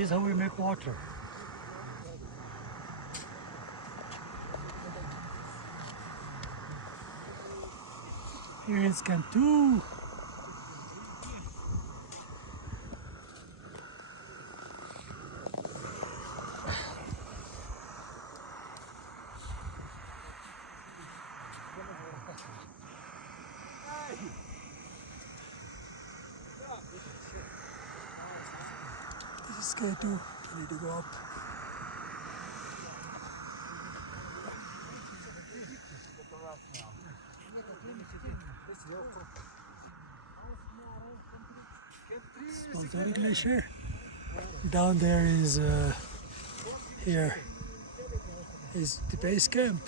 This is how we make water. Here is Camp 2. This is K2. You need to go up. Sponsorek Glacier. Down there is here is the base camp.